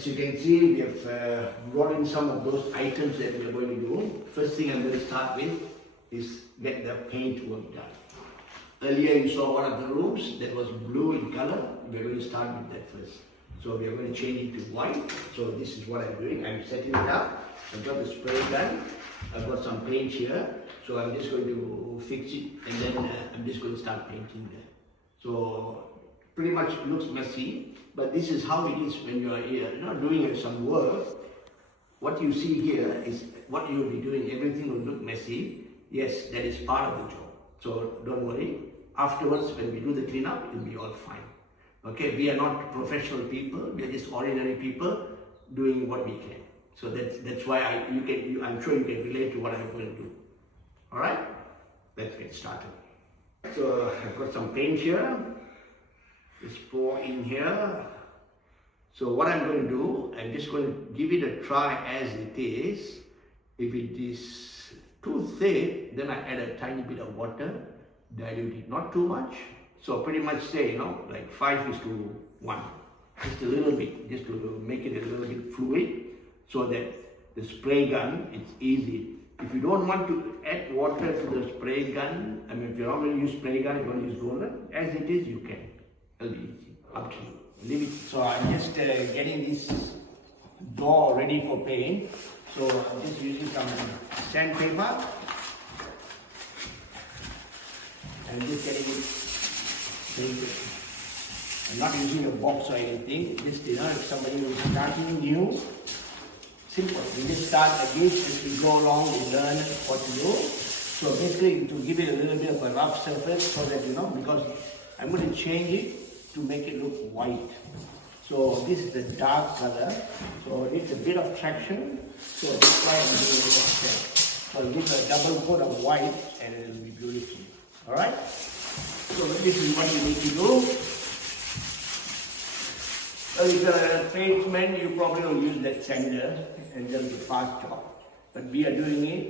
As you can see, we have brought in some of those items that we are going to do. First thing I'm going to start with is get the paint work done. Earlier you saw one of the rooms that was blue in color. We're going to start with that first. So we are going to change it to white. So this is what I'm doing. I'm setting it up. I've got the spray gun. I've got some paint here. So I'm just going to fix it and then I'm just going to start painting there. So pretty much it looks messy, but this is how it is when you are here, doing some work. What you see here is what you will be doing. Everything will look messy. Yes, that is part of the job. So don't worry. Afterwards, when we do the cleanup, it will be all fine. Okay, we are not professional people. We are just ordinary people doing what we can. So that's why I'm sure you can relate to what I'm going to do. All right, let's get started. So I've got some paint here. Just pour in here. So what I'm going to do, I'm just going to give it a try as it is. If it is too thick, then I add a tiny bit of water, dilute it, not too much. So pretty much say, like 5:1. Just a little bit, just to make it a little bit fluid, so that the spray gun, it's easy. If you don't want to add water to the spray gun, if you're not going to use spray gun, if you want to use roller, as it is, you can. It'll be easy, up to you. Leave it. So I'm just getting this door ready for paint. So I'm just using some sandpaper. I'm just getting it painted. I'm not using a box or anything. Just, if somebody is starting new, simple. We just start again as we go along, we learn what to do. So basically to give it a little bit of a rough surface so that, because I'm going to change it to make it look white. So this is the dark color. So it needs a bit of traction. So that's why I'm doing it like that. So I'll give a double coat of white and it will be beautiful. Alright? So this is what you need to do. If you're a tradesman, you probably will use that sander and just a fast job. But we are doing it.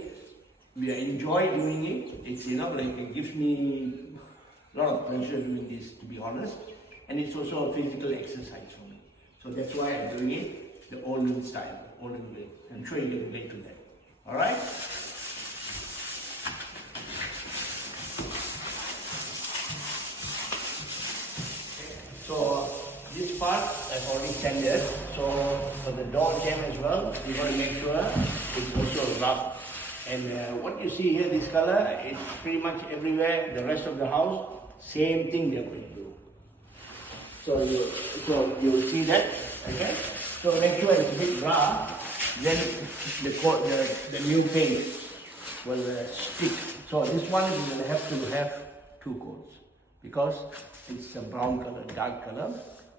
We enjoy doing it. It's it gives me a lot of pleasure doing this, to be honest. And it's also a physical exercise for me. So that's why I'm doing it the olden style, olden way. I'm sure you can relate to that. Alright? So this part I've already sanded. So for the door jamb as well, you got to make sure it's also rough. And what you see here, this color, it's pretty much everywhere. The rest of the house, same thing they're going to do. So you will see that, okay? So make sure it's a bit rough, then the new paint will stick. So this one is going to have 2 coats because it's a brown color, dark color.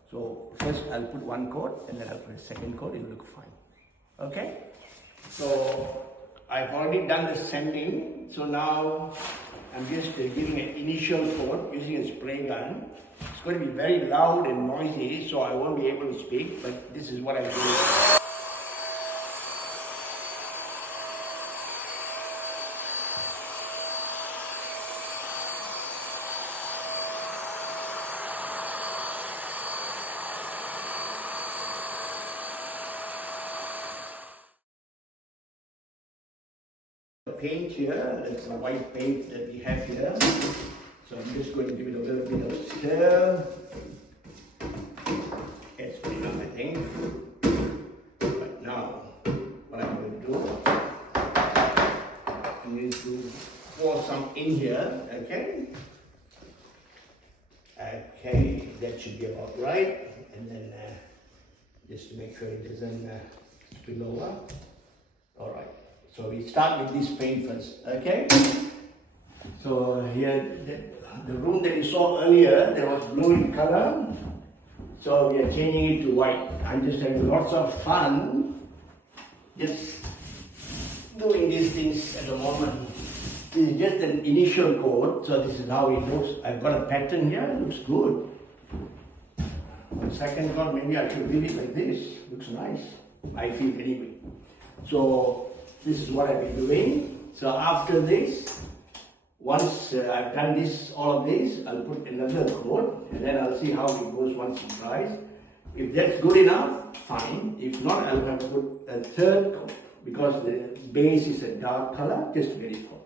So first I'll put 1 coat and then I'll put a second coat, it'll look fine. Okay? So I've already done the sanding. So now I'm just giving an initial coat using a spray gun. It's going to be very loud and noisy, so I won't be able to speak, but this is what I'm doing. Paint here, that's the white paint that we have here. So I'm just going to give it a little bit of stir. It's good enough, I think. But now, what I'm going to do, I'm going to pour some in here, okay? Okay, that should be about right. And then just to make sure it doesn't spill over. All right. So we start with this paint first, okay? So here, the room that you saw earlier, there was blue in color. So we are changing it to white. I'm just having lots of fun just doing these things at the moment. This is just an initial coat, so this is how it looks. I've got a pattern here, it looks good. On second coat, maybe I should leave it like this. Looks nice, I feel anyway. So this is what I've been doing. So after this, once I've done this, all of this, I'll put another coat and then I'll see how it goes once it dries. If that's good enough, fine. If not, I'll have to put a third coat because the base is a dark color just to get it hot.